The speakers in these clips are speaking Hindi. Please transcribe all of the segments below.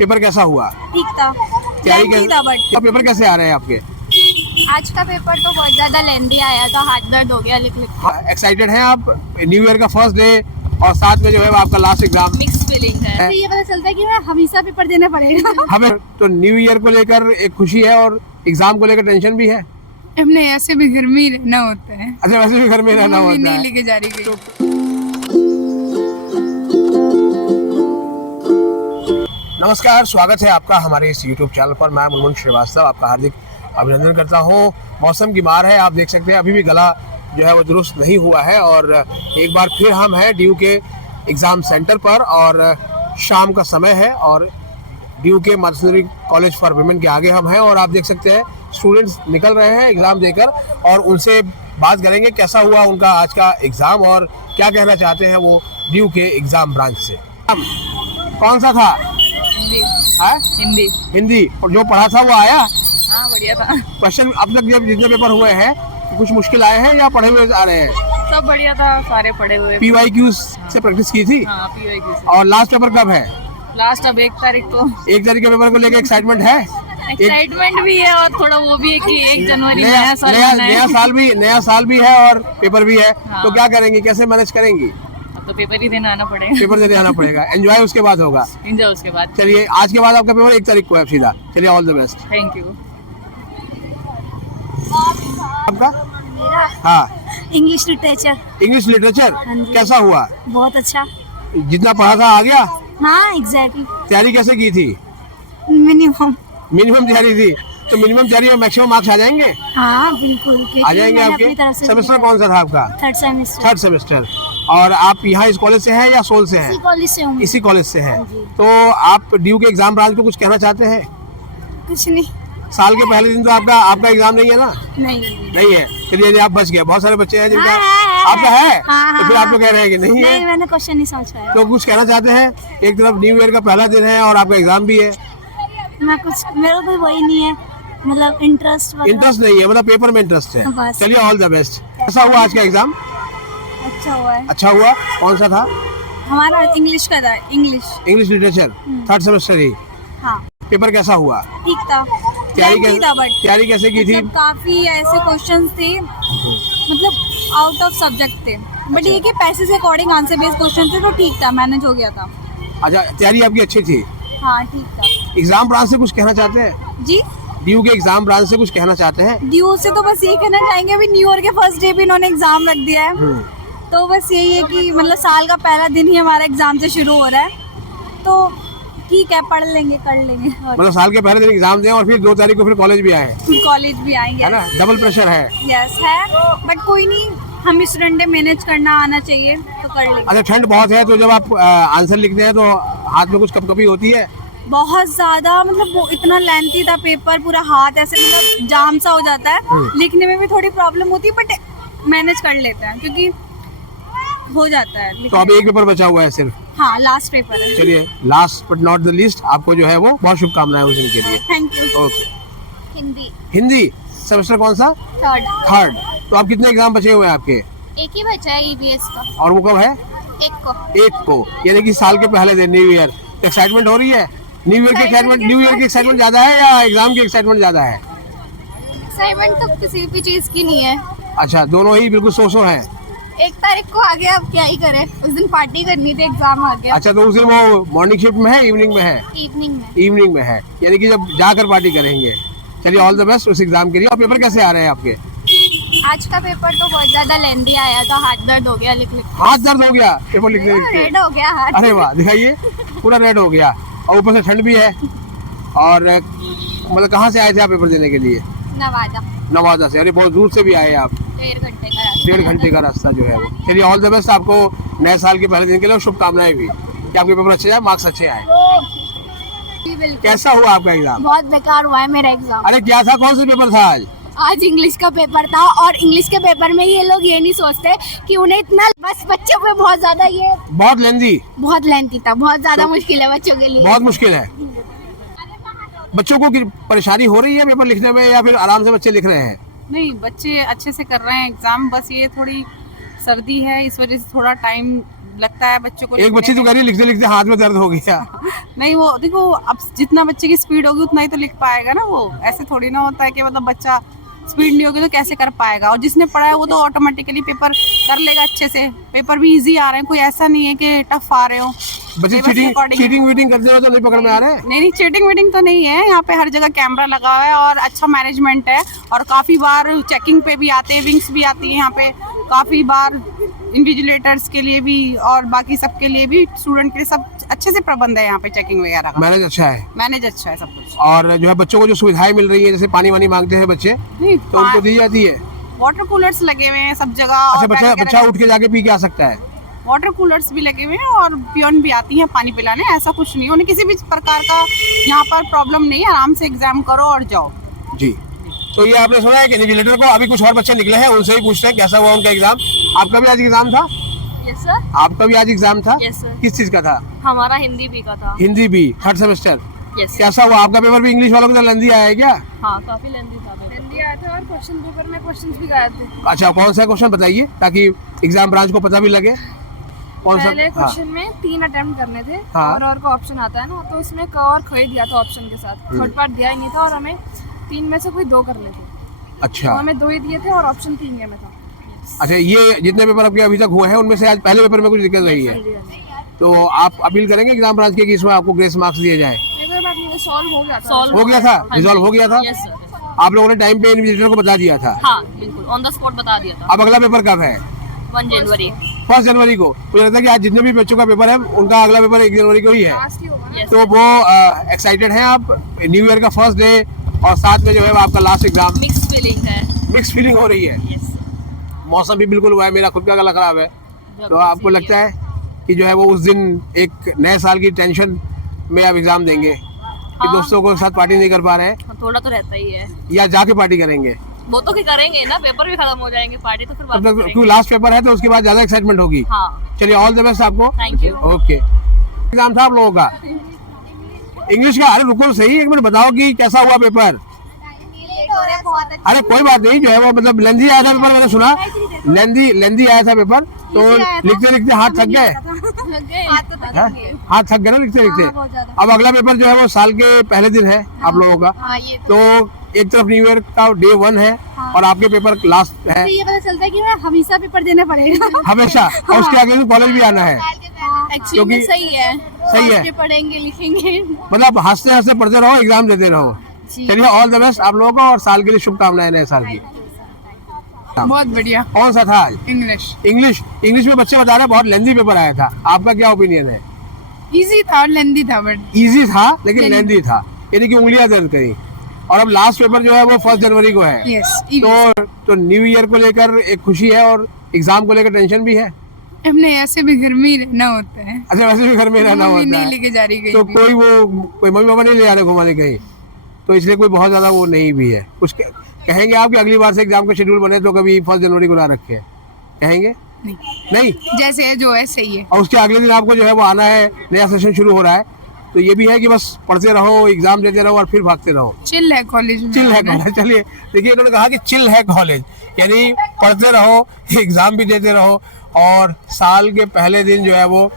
पेपर कैसा हुआ? ठीक था। तैयारी लेंथी था बट पेपर कैसे आ रहे हैं आपके? आज का पेपर तो बहुत ज्यादा लेंथी आया था, हाथ दर्द हो गया लिख लिख। एक्साइटेड हैं आप? न्यू ईयर का फर्स्ट डे और साथ में जो है आपका लास्ट एग्जाम। मिक्स फीलिंग है। ये पता चलता है कि मैं हमेशा पेपर देना पड़ेगा। हमें तो न्यू ईयर को लेकर एक खुशी है और एग्जाम को लेकर टेंशन भी है। हमने ऐसे भी घर में ही रहना होता है। अच्छा, वैसे भी घर में रहना होता नहीं है। लेके जा रही गई। नमस्कार, स्वागत है आपका हमारे इस YouTube चैनल पर। मैं मुनमुन श्रीवास्तव आपका हार्दिक अभिनंदन करता हूँ। मौसम की मार है, आप देख सकते हैं अभी भी गला जो है वो दुरुस्त नहीं हुआ है। और एक बार फिर हम हैं ड्यू के एग्ज़ाम सेंटर पर और शाम का समय है और ड्यू के मर्सनरी कॉलेज फॉर वुमेन के आगे हम हैं और आप देख सकते हैं स्टूडेंट्स निकल रहे हैं एग्ज़ाम देकर और उनसे बात करेंगे कैसा हुआ उनका आज का एग्ज़ाम और क्या कहना चाहते हैं वो ड्यू के एग्ज़ाम ब्रांच से। कौन सा था? हिंदी। हिंदी। और जो पढ़ा था वो आया? हाँ, बढ़िया था। क्वेश्चन अब तक जब जितने पेपर हुए हैं कुछ मुश्किल आए हैं या पढ़े हुए आ रहे हैं? सब बढ़िया था, सारे पढ़े हुए। PYQs से प्रैक्टिस की थी? हाँ, PYQ से। और लास्ट पेपर कब है? लास्ट अब 1 तारीख को। 1 तारीख के पेपर को लेकर एक्साइटमेंट है? एक्साइटमेंट भी है और थोड़ा वो भी है कि 1 जनवरी नया साल नया साल भी है और पेपर भी है। हाँ। तो क्या करेंगी, कैसे मैनेज करेंगी? अब तो पेपर ही देना आना पड़ेगा। पेपर देने आना पड़ेगा। एंजॉय उसके बाद होगा। एंजॉय उसके बाद। चलिए, आज के बाद आपका पेपर 1 तारीख को है सीधा। चलिए, all the best. Thank you. आपका? हाँ, इंग्लिश लिटरेचर। इंग्लिश लिटरेचर जी। कैसा हुआ? बहुत अच्छा। जितना पढ़ा था आ गया? हाँ, एग्जैक्टली। तैयारी कैसे की थी? मिनिमम तैयारी थी। तो मिनिमम तैयारी में मैक्सिमम मार्क्स आ जाएंगे? हाँ बिल्कुल। आ जाएंगे आपके? सेमेस्टर कौन सा था आपका? Third semester. और आप यहाँ इस कॉलेज से हैं या सोल से हैं? कॉलेज से हूँ। इसी कॉलेज से हैं। जी। तो आप ड्यू के एग्जाम ब्रांच को कुछ कहना चाहते हैं? कुछ नहीं। साल के पहले दिन तो आपका एग्जाम नहीं है ना? नहीं है। चलिए, आप बच गए। बहुत सारे बच्चे हैं जिनका हाँ, आपका है। हाँ, तो फिर हाँ, आप लोग कह रहे हैं कि नहीं है। मैंने क्वेश्चन नहीं समझ पाया। तो कुछ कहना चाहते हैं? एक तरफ न्यू ईयर का पहला दिन है और आपका एग्जाम भी है। मैं कुछ, मेरा कोई वही नहीं है, मतलब इंटरेस्ट नहीं है, मतलब पेपर में इंटरेस्ट है। बस। चलिए, ऑल द बेस्ट। कैसा हुआ आज का एग्जाम? अच्छा हुआ है। अच्छा हुआ। कौन सा था? हमारा इंग्लिश का था। इंग्लिश लिटरेचर थर्ड सेमेस्टर ही। हाँ, पेपर कैसा हुआ? ठीक था। लेंथी था बट तैयारी कैसे की थी? मतलब काफी ऐसे क्वेश्चंस थे, मतलब आउट ऑफ सब्जेक्ट थे, बट ये कि पैसे से अकॉर्डिंग आंसर बेस्ड क्वेश्चन थे तो ठीक था, मैनेज हो गया था। अच्छा, तैयारी आपकी अच्छी थी। हाँ, ठीक था। एग्जाम ब्रांच से कुछ कहना चाहते हैं? जी, ड्यू के एग्जाम ब्रांच से कुछ कहना चाहते हैं? ड्यू से तो बस ये कहना चाहेंगे, अभी न्यू ईयर के फर्स्ट डे भी इन्होंने एग्जाम रख दिया है, तो बस यही है कि मतलब साल का पहला दिन ही हमारा एग्जाम से शुरू हो रहा है, तो ठीक है, पढ़ लेंगे, कर लेंगे। मतलब साल के पहले दिन एग्जाम दें और फिर 2 तारीख को फिर कॉलेज भी आए? कॉलेज भी आएंगे, है ना? डबल प्रेशर है। यस है, बट कोई नहीं, हम स्टूडेंट मैनेज करना आना चाहिए तो कर लेंगे। अच्छा, ठंड बहुत है तो जब आप आंसर लिखते हैं तो हाथ में कुछ कपकपी होती है? बहुत ज्यादा, मतलब वो इतना लेंथी था पेपर, पूरा हाथ ऐसे मतलब जाम सा हो जाता है, लिखने में भी थोड़ी प्रॉब्लम होती है, बट मैनेज कर लेते हैं क्योंकि हो जाता है। तो अब एक पेपर बचा हुआ है सिर्फ? हाँ, लास्ट पेपर है। चलिए, last but not the least, आपको जो है वो बहुत शुभकामनाएं उस दिन के लिए। Thank you. Okay. Hindi semester कौन सा? थर्ड। तो आप कितने एग्जाम बचे हुए हैं आपके? एक ही बचा है, EVS का। और वो कब है? एक को, यानी कि साल के पहले दिन, न्यू ईयर। एक्साइटमेंट हो रही है? न्यू ईयर की एक्साइटमेंट ज्यादा है या एग्जाम की एक्साइटमेंट ज्यादा है? एक्साइटमेंट तो किसी भी चीज की नहीं है। अच्छा, दोनों ही बिल्कुल सो है। 1 तारीख को आ गया, अब क्या ही करें, उस दिन पार्टी करनी थी, एग्जाम आ गया। अच्छा, तो उस दिन वो मॉर्निंग शिफ्ट में है, इवनिंग में है? इवनिंग में है, यानी कि जब जाकर पार्टी करेंगे। चलिए, ऑल द बेस्ट उस एग्जाम के लिए। और पेपर कैसे आ रहे हैं आपके? आज का पेपर तो बहुत ज्यादा लेंथी आया था, हाथ दर्द हो गया लिख हाथ दर्द हो गया पेपर लिखने रेड हो गया हाथ। अरे वाह, दिखाइए, पूरा रेड हो गया और ऊपर से ठंड भी है। और मतलब कहाँ से आए थे आप पेपर देने के लिए? नवादा से। अरे बहुत दूर से भी आए आप। 1.5 घंटे का रास्ता जो है वो। चलिए, ऑल द बेस्ट आपको नए साल के पहले दिन के लिए, शुभकामनाएं भी कि आपके पेपर अच्छे जाए, मार्क्स अच्छे आए। कैसा हुआ आपका एग्जाम? बहुत बेकार हुआ है मेरा एग्जाम। अरे क्या था, कौन सा पेपर था आज? आज इंग्लिश का पेपर था, और इंग्लिश के पेपर में ये लोग ये नहीं सोचते कि उन्हें इतना, बस बच्चों पे बहुत ज्यादा ये बहुत लेंथी था, बहुत ज्यादा मुश्किल है बच्चों के लिए। बहुत मुश्किल है। बच्चों को परेशानी हो रही है पेपर लिखने में या फिर आराम से बच्चे लिख रहे हैं? नहीं, बच्चे अच्छे से कर रहे हैं एग्जाम, बस ये थोड़ी सर्दी है, इस वजह से थोड़ा टाइम लगता है बच्चों को एक बच्ची तो कह रही लिखते लिखते हाथ में दर्द हो गया। नहीं, वो देखो अब जितना बच्चे की स्पीड होगी उतना ही तो लिख पाएगा ना। वो ऐसे थोड़ी ना होता है कि मतलब बच्चा स्पीड नहीं होगी तो कैसे कर पाएगा। और जिसने पढ़ा है वो तो ऑटोमेटिकली पेपर कर लेगा अच्छे से। पेपर भी इजी आ रहे हैं, कोई ऐसा नहीं है कि टफ आ रहे हो। बच्चे चीटिंग वीटिंग करते हो तो नहीं पकड़ में आ रहे हैं? नहीं, चीटिंग वीटिंग तो नहीं है। यहाँ पे हर जगह कैमरा लगा हुआ है और अच्छा मैनेजमेंट है। और काफी बार चेकिंग पे भी आते हैं, विंग्स भी आती है यहाँ पे काफी बार, इन्विजिलेटर्स के लिए भी और बाकी सबके लिए भी, स्टूडेंट के लिए सब अच्छे से प्रबंध है यहाँ पे चेकिंग वगैरह का। मैनेज अच्छा है। मैनेज अच्छा है सब कुछ। और जो है बच्चों को जो सुविधाएं मिल रही है, जैसे पानी वानी मांगते हैं बच्चे तो उनको दी जाती है। वाटर कूलर्स लगे हुए हैं सब जगह। अच्छा, बच्चा उठ के जाके पी के आ सकता है? वाटर कूलर्स भी लगे हुए हैं और पियोन भी आती है पानी पिलाने। ऐसा कुछ नहीं, उन्हें किसी भी प्रकार का यहाँ पर प्रॉब्लम नहीं है। आराम से एग्जाम करो और जाओ। जी, तो ये आपने सुना है कि इन्विजिलेटर को अभी कुछ और बच्चे निकले हैं, उनसे ही पूछते हैं कैसा हुआ उनका एग्जाम। आपका भी आज एग्जाम था? Yes sir. आपका भी आज एग्जाम था? Yes sir. किस चीज का था? हमारा हिंदी भी का था। हिंदी भी, 3rd सेमेस्टर। यस। कैसा हुआ आपका पेपर भी? इंग्लिश वालों की तरह लेंदी आया है क्या? हाँ, काफी लेंदी था पेपर। हिंदी आया था और क्वेश्चन पेपर में क्वेश्चंस भी गए थे। अच्छा, कौन सा क्वेश्चन बताइए ताकि एग्जाम ब्रांच को पता भी लगे। कौन सा? पहले क्वेश्चन में 3 अटेम्प्ट करने थे। हाँ। और का ऑप्शन आता है ना, तो उसमें क और ख ही दिया था ऑप्शन के साथ। थर्ड पार्ट दिया ही नहीं था और हमें 3 में से कोई 2 करने थे। अच्छा, तो हमें 2 ही दिए थे और ऑप्शन 3 में था। अच्छा, ये जितने पेपर आपके अभी तक हुए हैं उनमें से आज पहले पेपर में कुछ दिक्कत रही है तो आप अपील करेंगे एग्जाम ब्रांच के कि इसमें आपको ग्रेस मार्क्स दिए जाए? कोई बात नहीं, सॉल्व हो गया था। हो गया था, रिजॉल्व हो गया था। Yes sir. आप लोगों ने टाइम पे इन्विजिलेटर को बता दिया था? हाँ बिल्कुल, ऑन द स्पॉट बता दिया था। अब अगला पेपर कब है? 1 जनवरी। 1 जनवरी को। मुझे लगता है कि आज जितने भी बच्चों का पेपर है उनका अगला पेपर 1 जनवरी को ही है। लास्ट ही होगा ना। यस। तो वो एक्साइटेड हैं आप? न्यू ईयर का फर्स्ट डे और साथ में जो है वो आपका लास्ट एग्जाम। मिक्स फीलिंग है। मिक्स फीलिंग हो रही है। यस। मौसम भी बिल्कुल हुआ है, मेरा खुद का गला खराब है। तो आपको लगता है कि जो है वो उस दिन एक नए साल की टेंशन में आप एग्जाम देंगे कि हाँ। दोस्तों को साथ पार्टी नहीं कर पा रहे हैं, थोड़ा तो रहता ही है। या जाके पार्टी करेंगे? वो तो क्या करेंगे ना, पेपर भी खत्म हो जाएंगे, पार्टी तो फिर बाद तब में तक करेंगे। क्योंकि लास्ट पेपर है तो उसके बाद ज्यादा एक्साइटमेंट होगी। हाँ। चलिए, ऑल द बेस्ट आपको। Thank you. ओके। एग्जाम था आप लोगों का इंग्लिश का? अरे रुको सही, एक मिनट बताओ कि कैसा हुआ पेपर? अरे कोई बात नहीं, जो है वो मतलब लेंदी आया था पेपर, मैंने सुना लेंदी आया था पेपर। तो लिखते लिखते हाथ थक गए? हाथ थक गए ना लिखते लिखते? अब अगला पेपर जो है वो साल के पहले दिन है आप लोगों का। तो एक तरफ न्यू ईयर का डे 1 है और आपके पेपर लास्ट है। ये पता चलता है कि मैं हमेशा पेपर देना पड़ेगा। हमेशा। और उसके आगे कॉलेज भी आना है। एक्चुअली में सही है। सही है। के पढ़ेंगे लिखेंगे। मतलब हंसते हंसते पढ़ते रहो, एग्जाम देते रहो। चलिए, ऑल द बेस्ट आप लोगों को और साल के लिए शुभकामनाएं नए साल की। बहुत बढ़िया। कौन सा था आज? इंग्लिश। इंग्लिश में बच्चे बता रहे हैं बहुत लेंदी पेपर आया था। आपका क्या ओपिनियन है? इजी था और लेंदी था, बट इजी था लेकिन लेंदी था, यानी कि उंगलियां दर्द करी। और अब लास्ट पेपर जो है वो 1 जनवरी को है। यस। तो न्यू ईयर को लेकर एक खुशी है और एग्जाम को लेकर टेंशन भी है। हमने ऐसे भी घर में ही रहना होता है। अच्छा, वैसे भी घर में रहना मम्मी होता नहीं है लेके जा रही कहीं तो भी। कोई मम्मी पापा नहीं ले जा रहे घुमाने कहीं, तो इसलिए कोई बहुत ज्यादा वो नहीं भी है। कुछ कहेंगे आप कि अगली बार से एग्जाम का शेड्यूल बने तो कभी 1 जनवरी को ना रखे? कहेंगे नहीं? जैसे है जो है सही है। और उसके अगले दिन आपको जो है वो आना है, नया सेशन शुरू हो रहा है। तो ये भी है कि बस पढ़ते रहो, एग्जाम देते रहो और फिर भागते रहो। चिल है कॉलेज में। चिल है कॉलेज। चलिए देखिए, इन्होंने कहा कि चिल है कॉलेज, यानी पढ़ते रहो, एग्जाम भी देते रहो और साल के पहले दिन जो है वो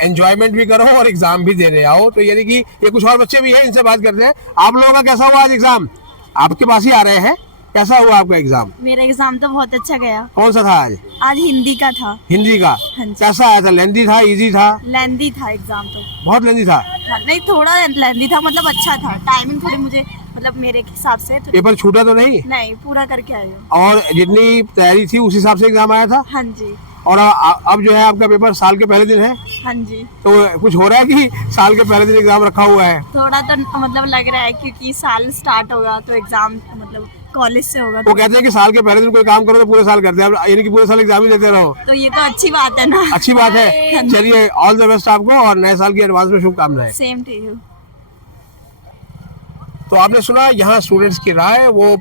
एंजॉयमेंट भी करो और एग्जाम भी देने आओ। तो यानी कि ये कुछ और बच्चे भी हैं, इनसे बात करते हैं। आप लोगों का कैसा हुआ आज एग्जाम? आपके पास ही आ रहे हैं, कैसा हुआ आपका एग्जाम? मेरा एग्जाम तो बहुत अच्छा गया। कौन सा था आज? आज हिंदी का था। हिंदी का? हाँ जी। कैसा आया था? लेंदी था, इजी था? लेंदी था एग्जाम तो। बहुत लेंदी था? हाँ, नहीं थोड़ा लेंदी था, मतलब अच्छा था। टाइमिंग थोड़ी मुझे मतलब मेरे हिसाब से तो पेपर छूटा तो नहीं? नहीं, पूरा करके आई हूँ। और जितनी तैयारी थी उस हिसाब से एग्जाम आया था? हाँ जी। और अब जो है आपका पेपर साल के पहले दिन है, हाँ जी। तो कुछ हो रहा है कि साल के पहले दिन एग्जाम रखा हुआ है? थोड़ा तो मतलब लग रहा है क्योंकि साल स्टार्ट होगा तो एग्जाम मतलब कॉलेज से होगा वो कहते हैं कि साल के पहले दिन कोई काम करो तो पूरे साल करते हैं, यानी कि पूरे साल एग्जाम ही देते रहो। तो ये तो अच्छी बात है ना। अच्छी बात है। चलिए, ऑल द बेस्ट आपको और नए साल की एडवांस में शुभकामनाएं। Same to you. तो आपने सुना यहाँ स्टूडेंट्स की राय। वो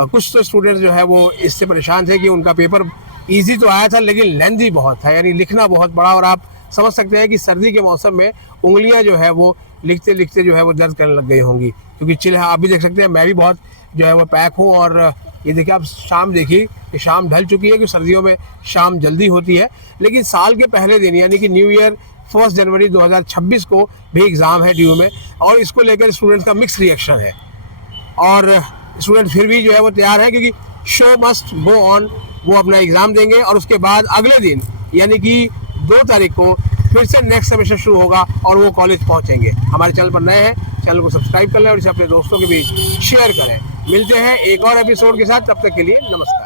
कुछ तो स्टूडेंट्स जो है वो इससे परेशान थे कि उनका पेपर इजी तो आया था लेकिन लेंदी बहुत था, यानी लिखना बहुत बड़ा। और आप समझ सकते हैं कि सर्दी के मौसम में उंगलियां जो है वो लिखते लिखते जो है वो दर्द करने लग गई होंगी, क्योंकि चिल है। आप भी देख सकते हैं, मैं भी बहुत जो है वो पैक हूँ और ये देखिए आप शाम देखिए कि शाम ढल चुकी है, कि सर्दियों में शाम जल्दी होती है, लेकिन साल के पहले दिन यानी कि न्यू ईयर 1 जनवरी 2026 को भी एग्ज़ाम है DU में, और इसको लेकर स्टूडेंट्स का मिक्स रिएक्शन है। और स्टूडेंट फिर भी जो है वो तैयार है, क्योंकि शो मस्ट गो ऑन। वो अपना एग्ज़ाम देंगे और उसके बाद अगले दिन यानी कि 2 तारीख को फिर से नेक्स्ट सेमेस्टर शुरू होगा और वो कॉलेज पहुंचेंगे। हमारे चैनल पर नए हैं, चैनल को सब्सक्राइब कर लें और इसे अपने दोस्तों के बीच शेयर करें। मिलते हैं एक और एपिसोड के साथ, तब तक के लिए नमस्कार।